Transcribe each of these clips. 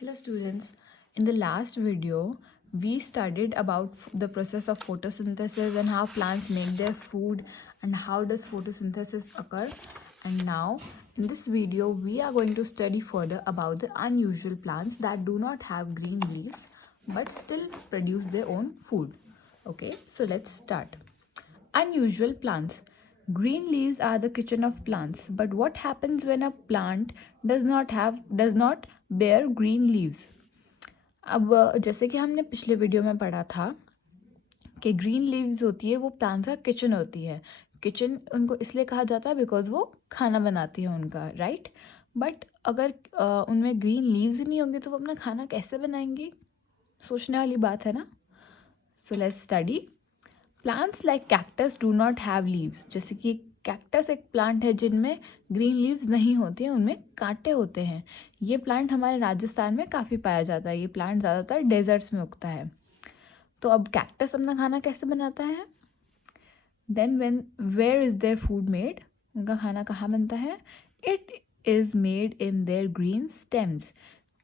Hello students, in the last video we studied about the process of photosynthesis and how plants make their food and how does photosynthesis occur, and now in this video we are going to study further about the unusual plants that do not have green leaves but still produce their own food. Okay, so let's start. Unusual plants. Green leaves are the kitchen of plants, but what happens when a plant does not bear green leaves? अब जैसे कि हमने पिछले video में पढ़ा था कि green leaves होती है वो प्लांट्स का किचन होती है. किचन उनको इसलिए कहा जाता है बिकॉज वो खाना बनाती है उनका, राइट. बट अगर उनमें ग्रीन लीव्स ही नहीं होंगे तो वो अपना खाना कैसे बनाएंगी? सोचने वाली बात है ना. So let's study. Plants like cactus do not have leaves. जैसे कि कैक्टस एक प्लांट है जिनमें ग्रीन लीव्स नहीं होती हैं, उनमें कांटे होते हैं. ये प्लांट हमारे राजस्थान में काफ़ी पाया जाता है. ये प्लांट ज़्यादातर डेजर्ट्स में उगता है. तो अब कैक्टस अपना खाना कैसे बनाता है? Then where is their food made? उनका खाना कहाँ बनता है? It is made in their green stems.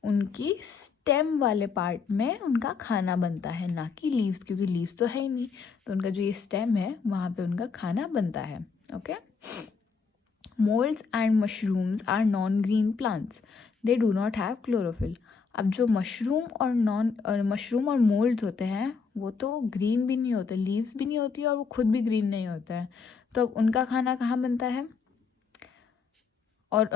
उनकी स्टेम वाले पार्ट में उनका खाना बनता है, ना कि लीव्स, क्योंकि लीव्स तो है ही नहीं. तो उनका जो ये स्टेम है वहाँ पे उनका खाना बनता है. Okay. Moulds and mushrooms are non green plants. They do not have chlorophyll. अब जो मशरूम और मोल्ड्स होते हैं वो तो ग्रीन भी नहीं होते, लीव्स भी नहीं होती और वो खुद भी ग्रीन नहीं होता है. तो अब उनका खाना कहाँ बनता है? और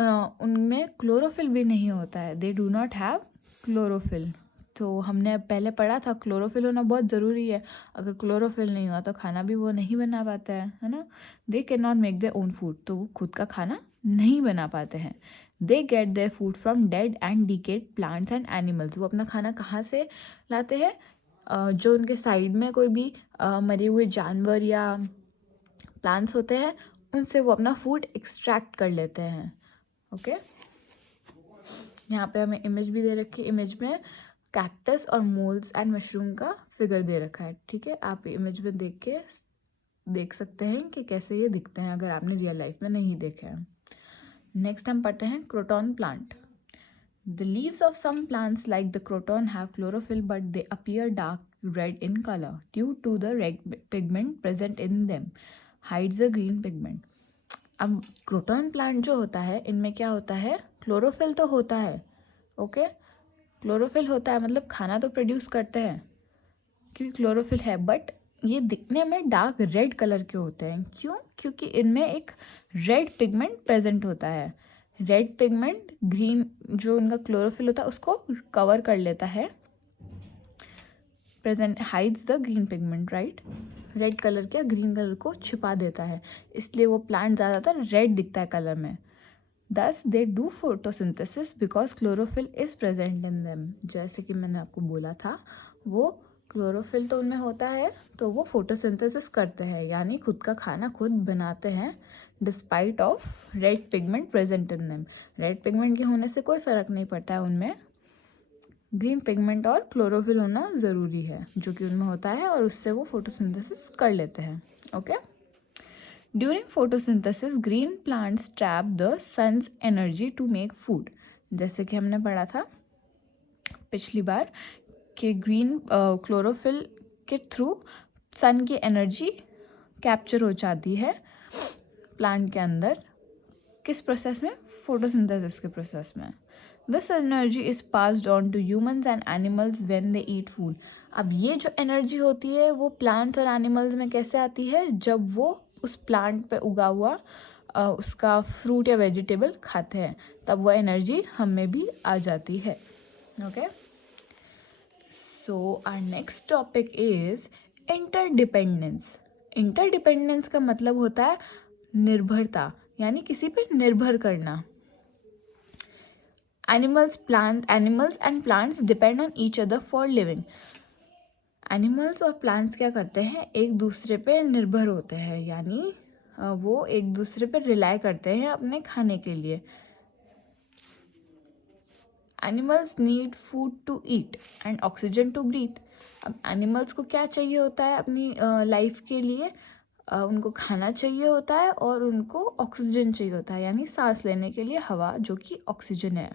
उनमें क्लोरोफिल भी नहीं होता है. दे डू नॉट हैव क्लोरोफिल. तो हमने पहले पढ़ा था क्लोरोफिल होना बहुत ज़रूरी है. अगर क्लोरोफिल नहीं हुआ तो खाना भी वो नहीं बना पाता है ना. They can not make their own food. तो वो खुद का खाना नहीं बना पाते हैं. They get their food from dead and decade plants and animals. वो अपना खाना कहाँ से लाते हैं? जो उनके साइड में कोई भी मरे हुए जानवर या प्लांट्स होते हैं उनसे वो अपना फूड एक्सट्रैक्ट कर लेते हैं. ओके. यहाँ पे हमें इमेज भी दे रखी है. इमेज में कैक्टस और मोल्ड्स एंड मशरूम का फिगर दे रखा है. ठीक है, आप इमेज में देख सकते हैं कि कैसे ये दिखते हैं अगर आपने रियल लाइफ में नहीं देखे हैं. नेक्स्ट हम पढ़ते हैं croton plant. The leaves of some plants like the croton have chlorophyll but they appear dark red in color due to the red pigment present in them hides the green pigment. अब croton plant जो होता है इनमें क्या होता है? Chlorophyll तो होता है. ओके. क्लोरोफिल होता है मतलब खाना तो प्रोड्यूस करते हैं क्योंकि क्लोरोफिल है, बट ये दिखने में डार्क रेड कलर के होते हैं. क्यों? क्योंकि इनमें एक रेड पिगमेंट प्रेजेंट होता है. रेड पिगमेंट ग्रीन जो उनका क्लोरोफिल होता है उसको कवर कर लेता है. Present hides the green pigment, right. Red colour क्या ग्रीन कलर को छिपा देता है, इसलिए वो प्लांट ज़्यादातर रेड दिखता है कलर में. दस they do photosynthesis because chlorophyll is present in them. जैसे कि मैंने आपको बोला था वो क्लोरोफिल तो उनमें होता है तो वो फोटोसिंथेसिस करते हैं, यानी खुद का खाना खुद बनाते हैं despite of red pigment present in them. Red pigment के होने से कोई फ़र्क नहीं पड़ता है, उनमें ग्रीन पिगमेंट और क्लोरोफिल होना ज़रूरी है जो कि उनमें होता है और उससे वो फोटोसिंथेसिस कर लेते हैं. Okay. During photosynthesis green plants trap the sun's energy to make food. जैसे कि हमने पढ़ा था पिछली बार कि ग्रीन क्लोरोफिल के थ्रू सन की एनर्जी कैप्चर हो जाती है प्लांट के अंदर. किस प्रोसेस में? फोटोसिंथेसिस के प्रोसेस में. This energy is passed on to humans and animals when they eat food. अब ये जो एनर्जी होती है वो प्लांट्स और एनिमल्स में कैसे आती है? जब वो उस प्लांट पे उगा हुआ उसका फ्रूट या वेजिटेबल खाते हैं तब वो एनर्जी हमें भी आ जाती है. Okay. So our next topic is interdependence. Interdependence का मतलब होता है निर्भरता, यानी किसी पे निर्भर करना. Animals and plants depend on each other for living. Animals और प्लांट्स क्या करते हैं? एक दूसरे पे निर्भर होते हैं, यानी वो एक दूसरे पे रिलाई करते हैं अपने खाने के लिए. Animals need food to eat and oxygen to breathe. अब एनिमल्स को क्या चाहिए होता है अपनी लाइफ के लिए? उनको खाना चाहिए होता है और उनको ऑक्सीजन चाहिए होता है, यानी सांस लेने के लिए हवा जो कि ऑक्सीजन है.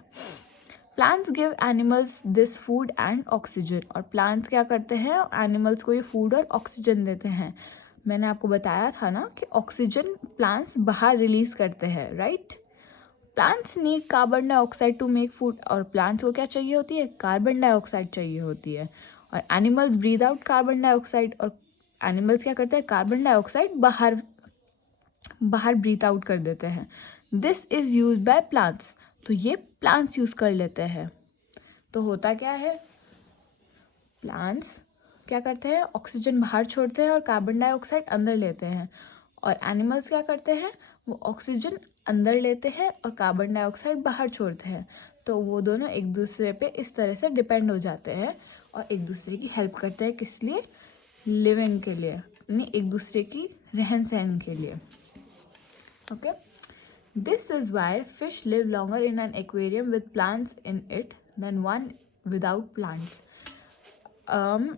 Plants give animals this food and oxygen, और प्लांट्स क्या करते हैं, एनिमल्स को ये फूड और ऑक्सीजन देते हैं. मैंने आपको बताया था ना कि ऑक्सीजन प्लांट्स बाहर रिलीज करते हैं, right. Plants need carbon dioxide to make food, और प्लांट्स को क्या चाहिए होती है, कार्बन डाइऑक्साइड चाहिए होती है. और animals breathe out carbon dioxide, और एनिमल्स क्या करते हैं, कार्बन डाइऑक्साइड बाहर ब्रीथ आउट कर देते हैं. This is use by plants, तो ये प्लांट्स यूज कर लेते हैं. तो होता क्या है, प्लांट्स क्या करते हैं, ऑक्सीजन बाहर छोड़ते हैं और कार्बन डाइऑक्साइड अंदर लेते हैं. और एनिमल्स क्या करते हैं, वो ऑक्सीजन अंदर लेते हैं और कार्बन डाइऑक्साइड बाहर छोड़ते हैं. तो वो दोनों एक दूसरे पे इस तरह से डिपेंड हो जाते हैं और एक दूसरे की हेल्प करते हैं. किस लिए, लिविंग के लिए, यानी एक दूसरे की रहन सहन के लिए. Okay, this is why fish live longer in an aquarium with plants in it than one without plants.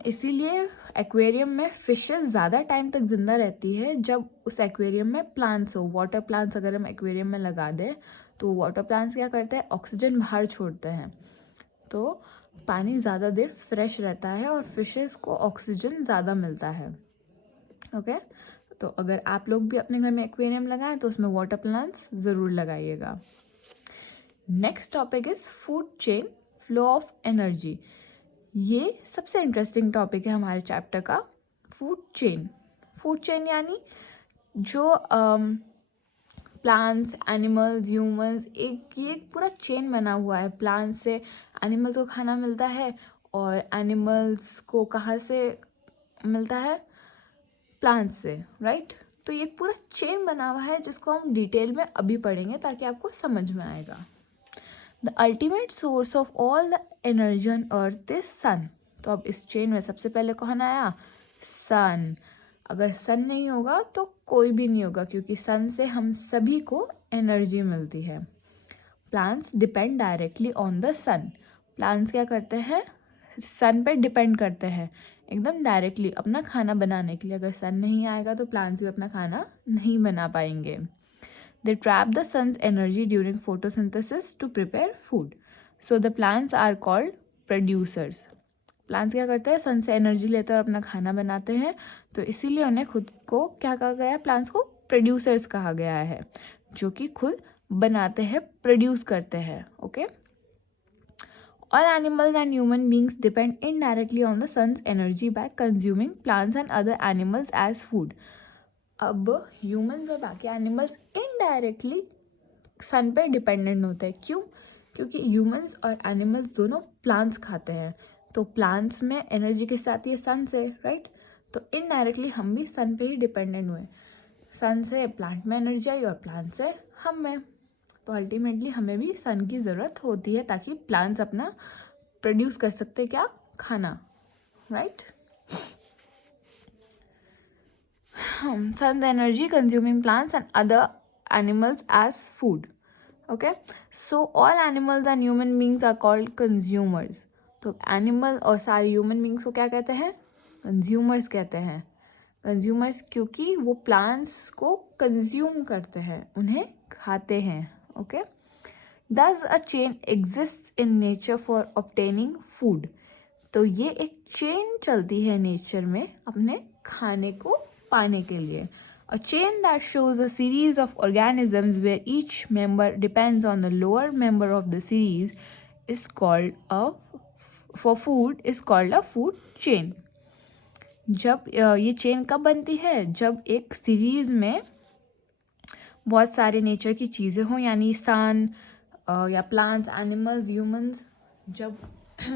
इसीलिए एक्वेरियम में फिशेस ज़्यादा टाइम तक जिंदा रहती है जब उस एक्वेरियम में प्लांट्स हो. वाटर प्लांट्स अगर हम एक्वेरियम में लगा दें तो वाटर प्लांट्स क्या करते हैं, ऑक्सीजन बाहर छोड़ते हैं, तो पानी ज़्यादा देर फ्रेश रहता है और फिशेस को ऑक्सीजन ज़्यादा मिलता है. ओके, तो अगर आप लोग भी अपने घर में एक्वेरियम लगाएं तो उसमें वाटर प्लांट्स ज़रूर लगाइएगा. Next topic is food chain, flow of energy. ये सबसे इंटरेस्टिंग टॉपिक है हमारे चैप्टर का, फूड चेन. फूड चेन यानी जो प्लांट्स, एनिमल्स, ह्यूमंस, ये एक पूरा चेन बना हुआ है. प्लांट्स से एनिमल्स को खाना मिलता है और एनिमल्स को कहाँ से मिलता है, प्लांट्स से, राइट. तो ये पूरा चेन बना हुआ है जिसको हम डिटेल में अभी पढ़ेंगे ताकि आपको समझ में आएगा. The ultimate source of all the energy on earth is sun. तो अब इस चेन में सबसे पहले कौन आया, सन. अगर सन नहीं होगा तो कोई भी नहीं होगा, क्योंकि सन से हम सभी को एनर्जी मिलती है. Plants depend directly on the sun. Plants क्या करते हैं, सन पे डिपेंड करते हैं एकदम डायरेक्टली अपना खाना बनाने के लिए. अगर सन नहीं आएगा तो प्लांट्स भी अपना खाना नहीं बना पाएंगे. They trap the sun's energy during photosynthesis to prepare food. So the plants are called producers. Plants क्या करते हैं, सन से एनर्जी लेते हैं और अपना खाना बनाते हैं, तो इसीलिए उन्हें खुद को क्या कहा गया है, प्लांट्स को प्रोड्यूसर्स कहा गया है, जो कि खुद बनाते हैं, प्रोड्यूस करते हैं. Okay, all animals and human beings depend indirectly on the sun's energy by consuming plants and other animals as food. अब ह्यूमंस और बाकी एनिमल्स इनडायरेक्टली सन पे डिपेंडेंट होते हैं. क्यों, क्योंकि ह्यूमंस और एनिमल्स दोनों प्लांट्स खाते हैं, तो प्लांट्स में एनर्जी किससे आती है, सन से, राइट. तो इनडायरेक्टली हम भी सन पे ही डिपेंडेंट हुए. सन से प्लांट में एनर्जी आई और प्लांट से हम में, तो अल्टीमेटली हमें भी सन की ज़रूरत होती है ताकि प्लांट्स अपना प्रोड्यूस कर सकते, क्या, खाना, right. Sun's energy consuming plants and other animals as food. Okay, so all animals and human beings are called consumers. तो एनिमल और सारे ह्यूमन बींग्स को क्या कहते हैं, कंज्यूमर्स कहते हैं. कंज्यूमर्स क्योंकि वो प्लांट्स को कंज्यूम करते हैं, उन्हें खाते हैं. Okay, Thus a chain exists in nature for obtaining food. तो ये एक चेन चलती है नेचर में अपने खाने को पाने के लिए. A chain that shows a series of organisms where each member depends on the lower member of the series is called a food chain. जब ये चेन कब बनती है, जब एक सीरीज में बहुत सारे नेचर की चीज़ें हों, यानी सन या प्लांट्स, एनिमल्स, ह्यूमंस, जब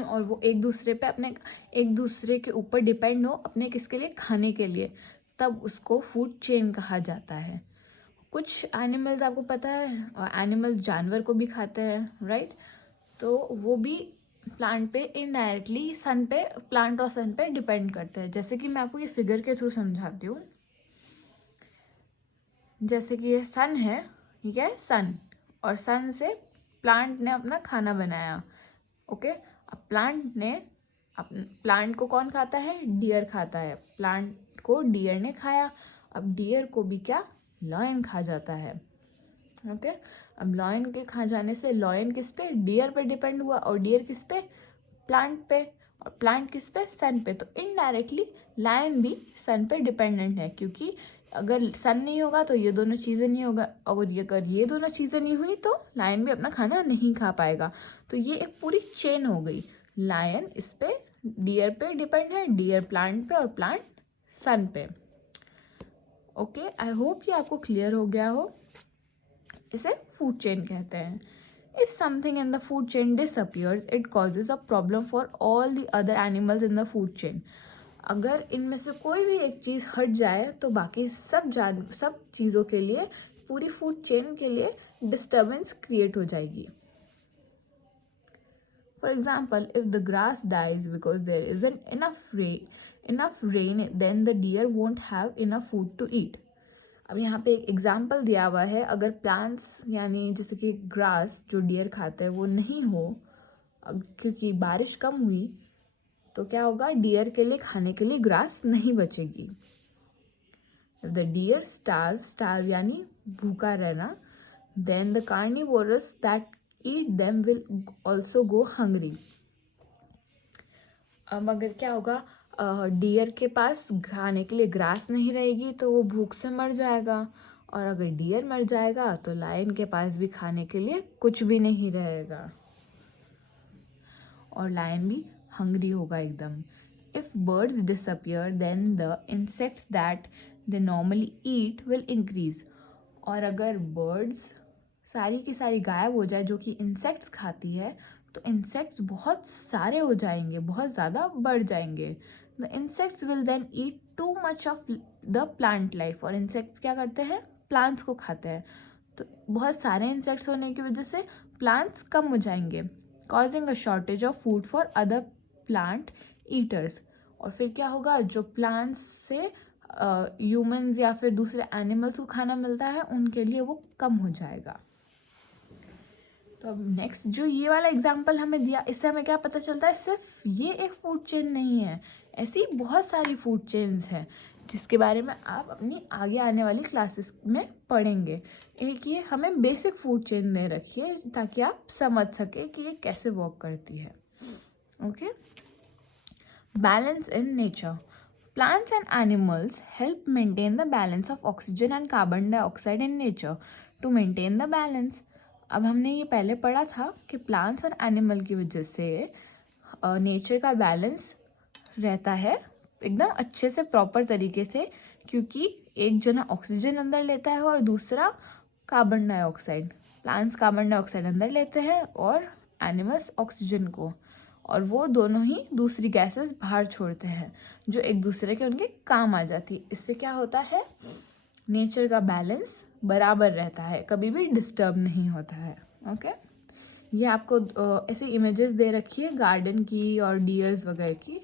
और वो एक दूसरे पे अपने एक दूसरे के ऊपर डिपेंड हो अपने किसके लिए, खाने के लिए, तब उसको फूड चेन कहा जाता है. कुछ एनिमल्स आपको पता है, एनिमल्स जानवर को भी खाते हैं, राइट. तो वो भी प्लांट पे इनडायरेक्टली सन पे, प्लांट और सन पे डिपेंड करते हैं. जैसे कि मैं आपको ये फिगर के थ्रू समझाती हूँ. जैसे कि ये सन है, ठीक है, सन, और सन से प्लांट ने अपना खाना बनाया. ओके, अब प्लांट को कौन खाता है, डियर खाता है. प्लांट को डियर ने खाया, अब डियर को भी क्या, लायन खा जाता है. ओके, अब लॉयन के खा जाने से लॉयन किस पे, डियर पे डिपेंड हुआ, और डियर किस पे, प्लांट पे, और प्लांट किस पे, सन पे। तो इनडायरेक्टली लायन भी सन पे डिपेंडेंट है, क्योंकि अगर सन नहीं होगा तो ये दोनों चीज़ें नहीं होगा, और अगर ये दोनों चीज़ें नहीं हुई तो लायन भी अपना खाना नहीं खा पाएगा। तो ये एक पूरी चेन हो गई। लायन इस पे, डियर पे डिपेंड है, डियर प्लांट पे, और प्लांट सन पे। ओके, आई होप ये आपको क्लियर हो गया हो। इसे फूड चेन कहते हैं। If something in the food chain disappears, it causes a problem for all the other animals in the food chain. अगर इनमें से कोई भी एक चीज़ हट जाए तो बाकी सब चीज़ों के लिए, पूरी फूड चेन के लिए डिस्टर्बेंस क्रिएट हो जाएगी। For example, if the grass dies because there isn't enough rain, then the deer won't have enough food to eat. अब यहाँ पे एक एग्जाम्पल दिया हुआ है, अगर प्लांट्स यानी जैसे कि ग्रास जो डियर खाते हैं वो नहीं हो, क्योंकि बारिश कम हुई, तो क्या होगा, डियर के लिए खाने के लिए ग्रास नहीं बचेगी। द डियर स्टार्व यानी भूखा रहना, then the carnivores that eat them will also go hungry. अब अगर क्या होगा, डियर के पास खाने के लिए ग्रास नहीं रहेगी तो वो भूख से मर जाएगा, और अगर डियर मर जाएगा तो लायन के पास भी खाने के लिए कुछ भी नहीं रहेगा, और लायन भी हंग्री होगा एकदम। If birds disappear then the insects that they normally eat will increase. और अगर बर्ड्स सारी की सारी गायब हो जाए जो कि इंसेक्ट्स खाती है, तो इंसेक्ट्स बहुत सारे हो जाएंगे, बहुत ज़्यादा बढ़ जाएंगे। The insects will then eat too much of the plant life. और इंसेक्ट्स क्या करते हैं, प्लांट्स को खाते हैं, तो बहुत सारे इंसेक्ट्स होने की वजह से प्लांट्स कम हो जाएंगे, causing a shortage of food for other plant eaters. और फिर क्या होगा, जो प्लांट्स से ह्यूमंस या फिर दूसरे एनिमल्स को खाना मिलता है उनके लिए वो कम हो जाएगा। तो अब नेक्स्ट जो ये वाला एग्जाम्पल हमें दिया, इससे हमें क्या पता चलता है, सिर्फ ये एक फूड चेन नहीं है, ऐसी बहुत सारी फूड चेन्स हैं जिसके बारे में आप अपनी आगे आने वाली क्लासेस में पढ़ेंगे। एक ये हमें बेसिक फूड चेन दे रखी है ताकि आप समझ सके कि ये कैसे वर्क करती है। Okay, balance in nature. Plants and animals help maintain the balance of oxygen and carbon dioxide in nature. To maintain the balance, अब हमने ये पहले पढ़ा था कि प्लांट्स और एनिमल की वजह से नेचर का बैलेंस रहता है एकदम अच्छे से, प्रॉपर तरीके से, क्योंकि एक जना ऑक्सीजन अंदर लेता है और दूसरा carbon dioxide. Plants carbon dioxide अंदर लेते हैं और एनिमल्स ऑक्सीजन को, और वो दोनों ही दूसरी गैसेस बाहर छोड़ते हैं जो एक दूसरे के उनके काम आ जाती है। इससे क्या होता है, नेचर का बैलेंस बराबर रहता है, कभी भी डिस्टर्ब नहीं होता है। ओके, ये आपको ऐसे इमेजेस दे रखी है गार्डन की और डियर्स वगैरह की।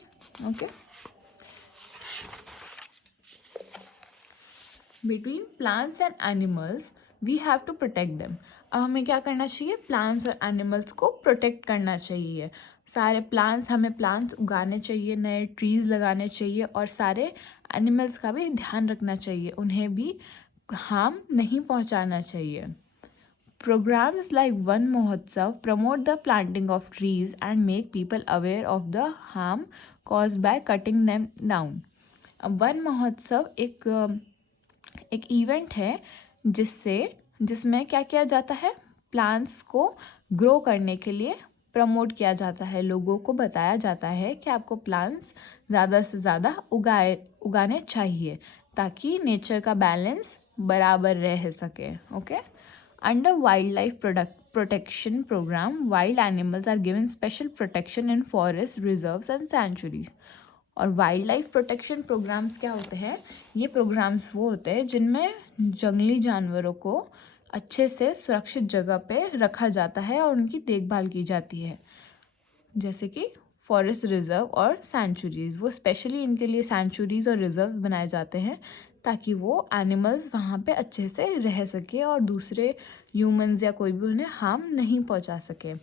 Okay, between plants and animals we have to protect them. अब हमें क्या करना चाहिए, प्लांट्स और एनिमल्स को प्रोटेक्ट करना चाहिए। सारे प्लांट्स, हमें प्लांट्स उगाने चाहिए, नए ट्रीज लगाने चाहिए, और सारे एनिमल्स का भी ध्यान रखना चाहिए, उन्हें भी हार्म नहीं पहुंचाना चाहिए। Programs like Van Mahotsav promote the planting of trees and make people aware of the harm caused by cutting them down. अब वन महोत्सव एक इवेंट है जिसमें क्या किया जाता है, प्लांट्स को ग्रो करने के लिए प्रमोट किया जाता है, लोगों को बताया जाता है कि आपको प्लांट्स ज़्यादा से ज़्यादा उगाने चाहिए ताकि नेचर का बैलेंस बराबर रह सके। Okay, under wild life protection program, wild animals are given special protection in forests, reserves and sanctuaries. और वाइल्ड लाइफ प्रोटेक्शन प्रोग्राम्स क्या होते हैं, ये प्रोग्राम्स वो होते हैं जिनमें जंगली जानवरों को अच्छे से सुरक्षित जगह पे रखा जाता है और उनकी देखभाल की जाती है, जैसे कि फॉरेस्ट रिजर्व और सेंचुरीज़। वो स्पेशली इनके लिए सेंचुरीज़ और रिजर्व बनाए जाते हैं ताकि वो एनिमल्स वहाँ पे अच्छे से रह सके और दूसरे ह्यूमंस या कोई भी उन्हें हार्म नहीं पहुँचा सके।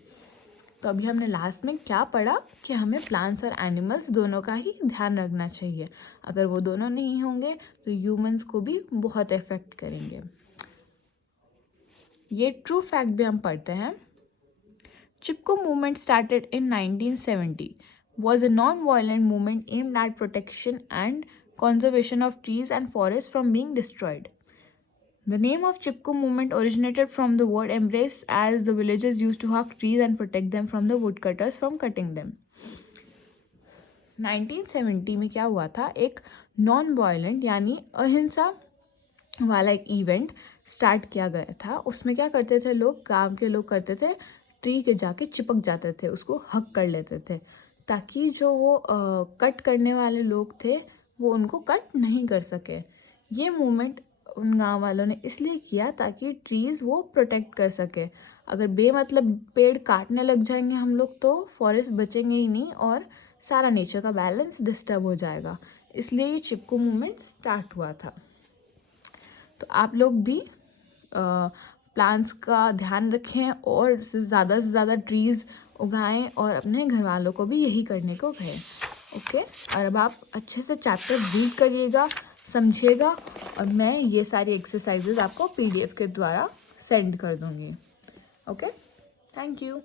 तो अभी हमने लास्ट में क्या पढ़ा कि हमें प्लांट्स और एनिमल्स दोनों का ही ध्यान रखना चाहिए। अगर वो दोनों नहीं होंगे तो ह्यूमंस को भी बहुत इफेक्ट करेंगे। ये ट्रू फैक्ट भी हम पढ़ते हैं। Chipko movement started in 1970, was a non-violent movement aimed at protection and conservation of trees and forests from being destroyed. The name of Chipko movement originated from the word embrace, as the villagers used to hug trees and protect them from the woodcutters from cutting them. 1970 में क्या हुआ था, एक non violent यानी अहिंसा वाला एक event start किया गया था। उसमें क्या करते थे लोग, गांव के लोग करते थे, ट्री के जाके चिपक जाते थे, उसको हक कर लेते थे, ताकि जो वो कट करने वाले लोग थे वो उनको कट नहीं कर सके। ये मूवमेंट उन गांव वालों ने इसलिए किया ताकि ट्रीज़ वो प्रोटेक्ट कर सके। अगर बेमतलब पेड़ काटने लग जाएंगे हम लोग तो फॉरेस्ट बचेंगे ही नहीं और सारा नेचर का बैलेंस डिस्टर्ब हो जाएगा। इसलिए ये चिपको मूवमेंट स्टार्ट हुआ था। तो आप लोग भी प्लांट्स का ध्यान रखें और से ज़्यादा ट्रीज़ उगाएं और अपने घर वालों को भी यही करने को कहें। ओके, और अब आप अच्छे से चैप्टर रीड करिएगा, समझिएगा, और मैं ये सारी एक्सरसाइजेज आपको PDF के द्वारा सेंड कर दूँगी। Okay, thank you.